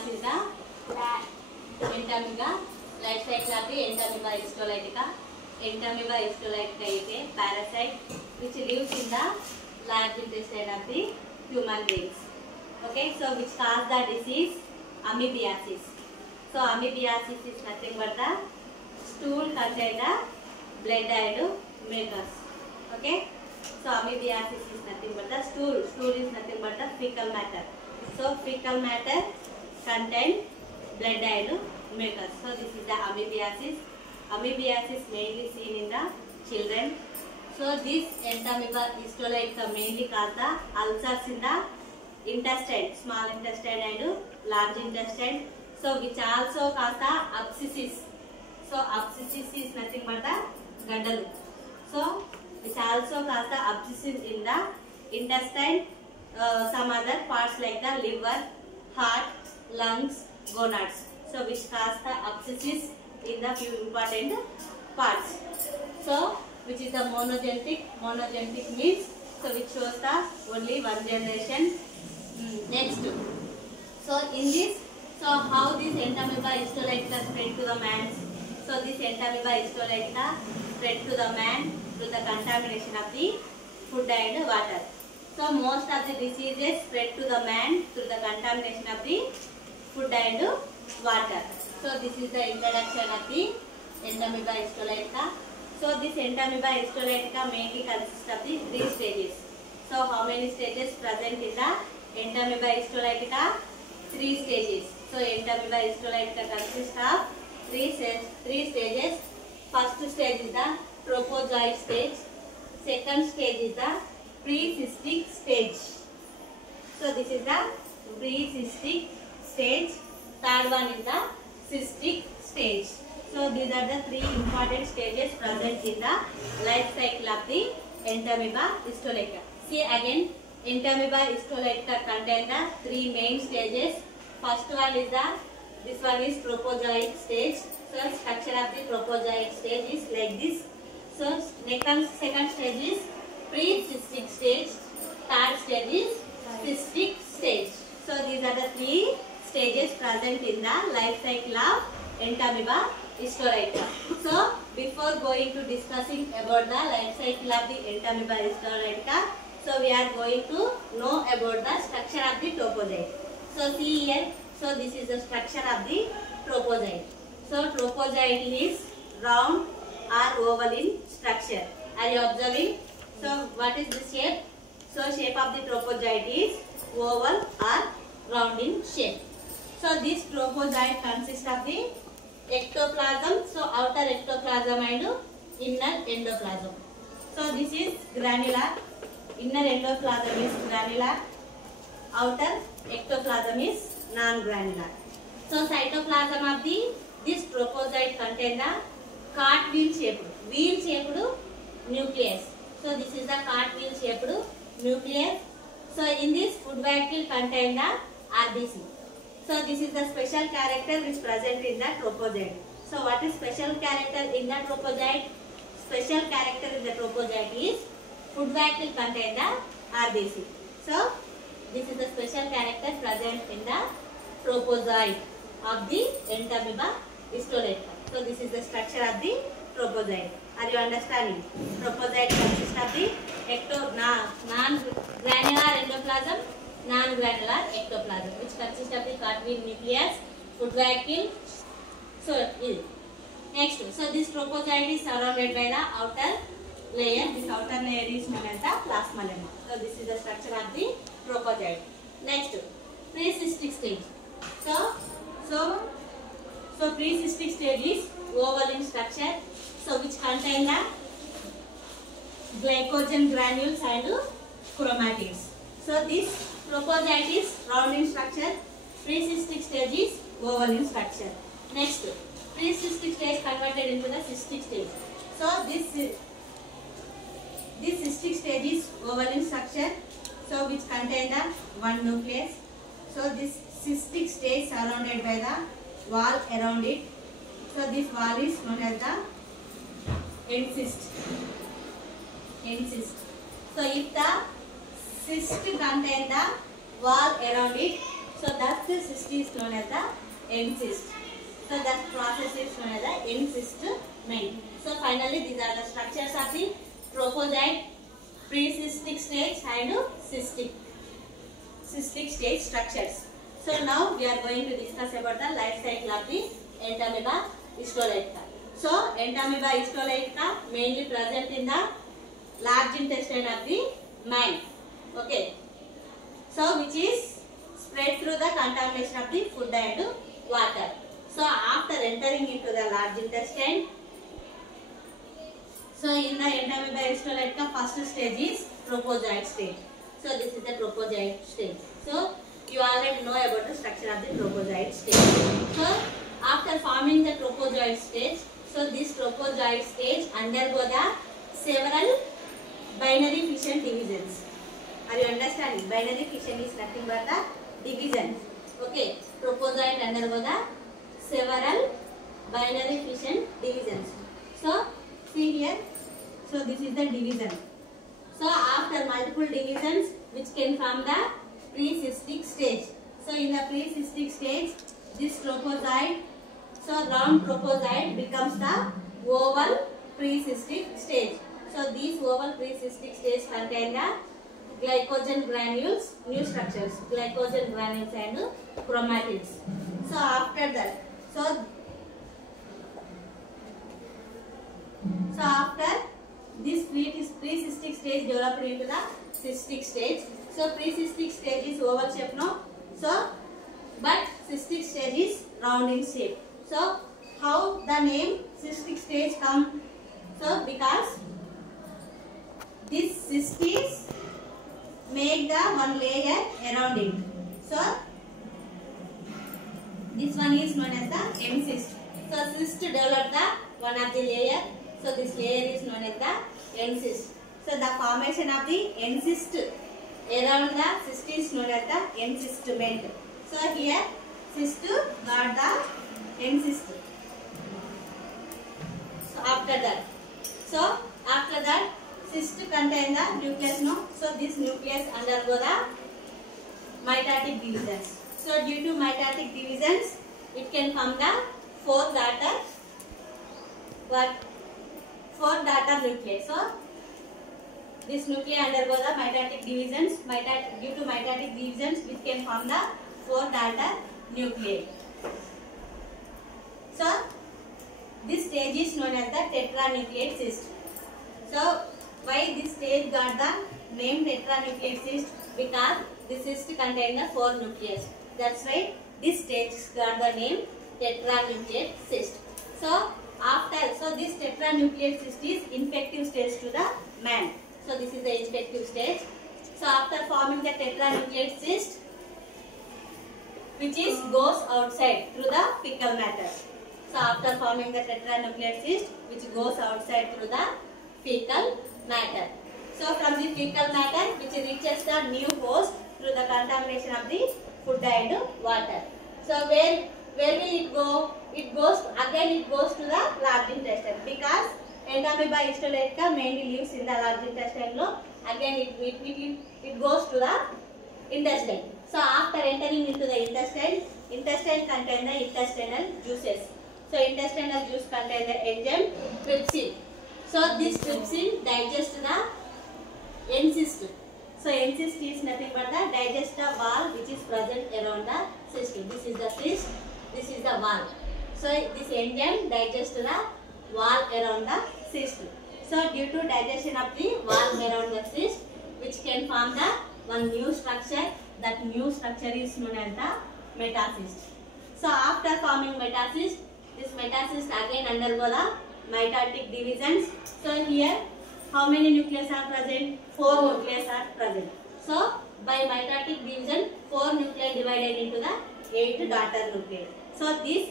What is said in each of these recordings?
class is the Entamoeba. Life cycle of the Entamoeba histolytica. Entamoeba histolytica is a parasite which lives in the large intestine of the human beings. Okay, so which cause the disease amoebiasis. So amoebiasis is nothing but the stool contain the blood and mucus. Okay, so amoebiasis is nothing but the stool. Stool is nothing but the fecal matter. So fecal matter contain blood and mucus. So this is the amoebiasis. Amoebiasis mainly seen in the children. So this Entamoeba histolytica mainly cause the ulcers in the intestine, small intestine and large intestine. So which also cause the abscesses. So abscesses is nothing but the gandalu. So which also cause the abscesses in the intestine, some other parts like the liver, heart, lungs, gonads. So which cause the abscesses in the few important parts. So which is the monogenetic. Monogenetic means so which shows the only one generation. Next. So in this, so how this Entamoeba histolytica spread to the man? So this Entamoeba histolytica spread to the man through the contamination of the food and water. So most of the diseases spread to the man through the contamination of the food and water. So this is the introduction of the Entamoeba histolytica. So this Entamoeba histolytica mainly consists of the 3 stages. So how many stages present in the Entamoeba histolytica? 3 stages. So Entamoeba histolytica consists of 3 stages. First stage is the trophozoite stage. Second stage is the pre-cystic stage. So this is the pre-cystic stage. Third one is the cystic stage. So these are the 3 important stages present in the life cycle of the Entamoeba histolytica. See again, Entamoeba histolytica contain the 3 main stages. First one is this one is trophozoite stage. So structure of the trophozoite stage is like this. So second stage is pre-cystic stage. Third stage is cystic stage. So these are the 3 stages present in the life cycle of Entamoeba histolytica. So before going to discussing about the life cycle of the Entamoeba histolytica, so we are going to know about the structure of the trophozoite. So see here, so this is the structure of the trophozoite. So trophozoite is round or oval in structure. Are you observing? So what is the shape? So shape of the trophozoite is oval or round in shape. So this trophozoite consists of the ectoplasm, so outer ectoplasm and inner endoplasm. So this is granular. Inner endoplasm is granular. Outer ectoplasm is non-granular. So cytoplasm of this trophozoite contain the cartwheel shaped, wheel shaped nucleus. So this is the cartwheel shaped nucleus. So in this food vacuole contain the RBC. So this is the special character which present in the trophozoite. So what is special character in the trophozoite? Special character in the trophozoite is food vacuole contain the RBC. So this is the special character present in the trophozoite of the Entamoeba histolytica. So this is the structure of the trophozoite. Are you understanding? Trophozoite consists of the non-granular endoplasm, non-granular ectoplasm, which consists of the cartwheel nucleus, food vacuole. So next, so this trophozoite is surrounded by the outer layer. This outer layer is known as the plasma lemma. So this is the structure of the trophozoite. Next, pre-cystic stage. So pre-cystic stage is oval in structure. So which contain the glycogen granules and chromatids. So this trophozoite is round in structure. Pre-cystic stage is oval in structure. Next, pre-cystic stage converted into the cystic stage. So this cystic stage is oval in structure. So which contain the one nucleus. So this cystic stage surrounded by the wall around it. So this wall is known as the end cyst. So if the cyst contain the wall around it, So that cyst is known as the end cyst. So that process is known as the encystment. So finally these are the structures of the trophozoite, pre-cystic stage and cystic stage structures. So now we are going to discuss about the life cycle of the Entamoeba histolytica. So Entamoeba histolytica mainly present in the large intestine of the man. Okay. So which is spread through the contamination of the food and water. So after entering into the large intestine, so in the Entamoeba histolytica first stage is trophozoite stage. So this is the trophozoite stage. So you already know about the structure of the trophozoite stage. So after forming the trophozoite stage, so this trophozoite stage undergo the several binary fission divisions. Are you understanding? Binary fission is nothing but the division. Okay, trophozoite undergo the several binary fission divisions. So see here. So this is the division. So after multiple divisions, which can form the pre-cystic stage. So in the pre-cystic stage, this trophozoite, so round trophozoite becomes the oval pre-cystic stage. So these oval pre-cystic stage contain the glycogen granules, new structures, glycogen granules and chromatids. So after that, so after this pre-cystic stage developed into the cystic stage. So pre-cystic stage is oval shape now. So but cystic stage is round in shape. So how the name cystic stage come? So because this cystis make the one layer around it. So this one is known as the end cyst. So cyst develop the one of the layer. So this layer is known as the end cyst. So the formation of the end cyst around the cyst is known as the encystment. So here cyst got the end cyst. So after that, cyst contain the nucleus. No, so this nucleus undergo the mitotic divisions. So due to mitotic divisions, it can form the four daughter nuclei. So this nuclei undergo the mitotic divisions. Due to mitotic divisions, it can form the four daughter nuclei. So this stage is known as the tetranucleate cyst. So why this stage got the name tetranucleate cyst? Because this cyst contains the four nucleus. That's why this stage got the name tetranucleate cyst. So this tetranucleate cyst is infective stage to the man. So this is the infective stage. So after forming the tetranucleate cyst, which is goes outside through the fecal matter. So after forming the tetranucleate cyst, which goes outside through the fecal matter. So from the fecal matter, which reaches the new host through the contamination of the food and water. So where will it go? It goes to the large intestine, because Entamoeba histolytica mainly lives in the large intestine. Again it goes to the intestine. So after entering into the intestine contain the intestinal juices. So intestinal juice contain the enzyme trypsin. So this trypsin digests the end cyst. So end cyst is nothing but the digestive wall which is present around the cyst. This is the cyst, this is the wall. So this enzyme digests the wall around the cyst. So due to digestion of the wall around the cyst, which can form the one new structure, that new structure is known as the metacyst. So after forming metacyst, this metacyst again undergo the mitotic divisions. So here how many nuclei are present? 4 nuclei are present. So by mitotic division, 4 nuclei divided into the 8 daughter nuclei. So this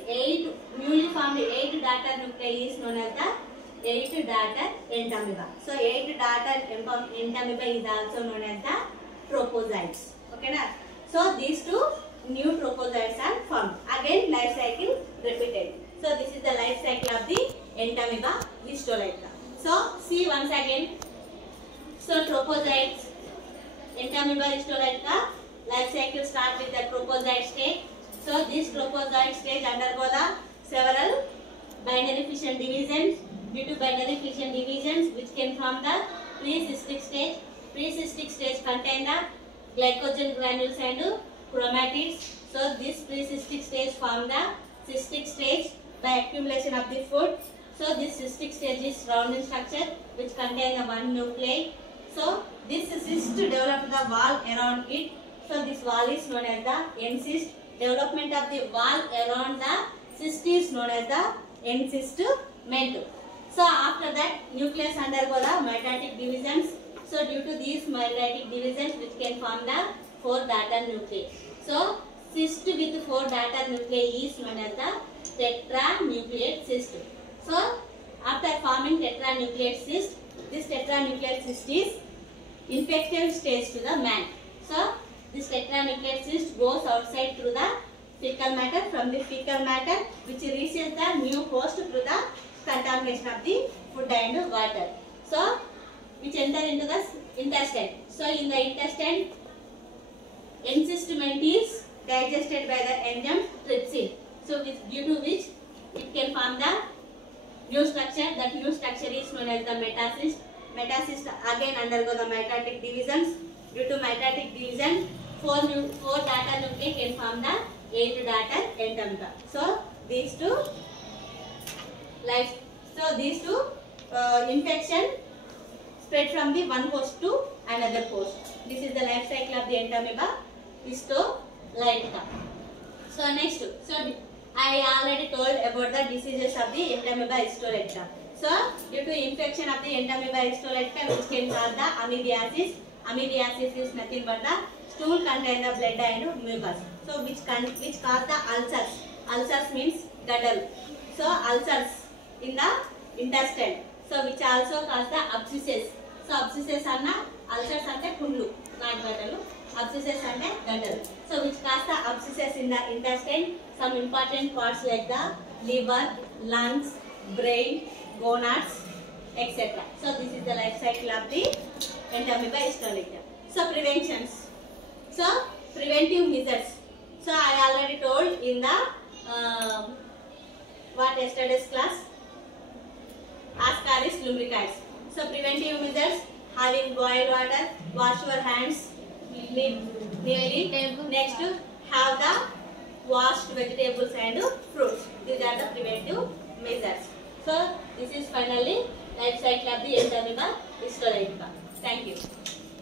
newly formed 8 daughter nuclei is known as the 8 daughter Entamoeba. So 8 daughter Entamoeba is also known as the trophozoites. Okay na? So these two new trophozoites are formed. Again life cycle repeated. So this is the life cycle of the Entamoeba histolytica. So see once again. So trophozoites, Entamoeba histolytica, life cycle start with the trophozoite this trophozoite stage undergo the several binary fission divisions. Due to binary fission divisions, which came from the pre-cystic stage. Pre-cystic stage contain the glycogen granules and chromatids. So this pre-cystic stage form the cystic stage by accumulation of the food. So this cystic stage is round in structure, which contain the one nuclei. So this cyst developed the wall around it. So this wall is known as the end cyst. Development of the wall around the cyst is known as the end cystment. So after that, nucleus undergo the mitotic divisions. So due to these mitotic divisions, which can form the 4 daughter nuclei. So cyst with 4 daughter nuclei is known as the tetranucleate cyst. So after forming tetranucleate cyst, this tetranucleate cyst is infective stage to the man. So this tetranucleate cyst goes outside through the fecal matter. From the fecal matter, which reaches the new host through the contamination of the food and water. So which enter into the intestine. So in the intestine, encystment is digested by the enzyme trypsin. So due to which it can form the new structure. That new structure is known as the metacyst. Metacyst again undergo the mitotic divisions. Due to mitotic division, 4 daughter nuclei can form the 8 daughter entamoeba. So these two infection spread from the one host to another host. This is the life cycle of the entamoeba histolytica. So next, I already told about the diseases of the entamoeba histolytica. So due to infection of the entamoeba histolytica, which can cause the amoebiasis. Amoebiasis is nothing but the stool contain the blood and mucus. So which cause the ulcers. Ulcers means gadal. So ulcers in the intestine. So which also cause the abscesses. So abscesses are na ulcers ante kundlu, not gadalu. Abscesses ante gadal. So which cause the abscesses in the intestine. Some important parts like the liver, lungs, brain, gonads, etc. So this is the life cycle of the entamoeba histolytica. So preventions. So preventive measures. So I already told in the yesterday's class, Ascaris lumbricoides. So preventive measures: having boiled water, wash your hands nearly. Next, have the washed vegetables and fruits. These are the preventive measures. So this is finally life cycle of the entamoeba histolytica. Thank you.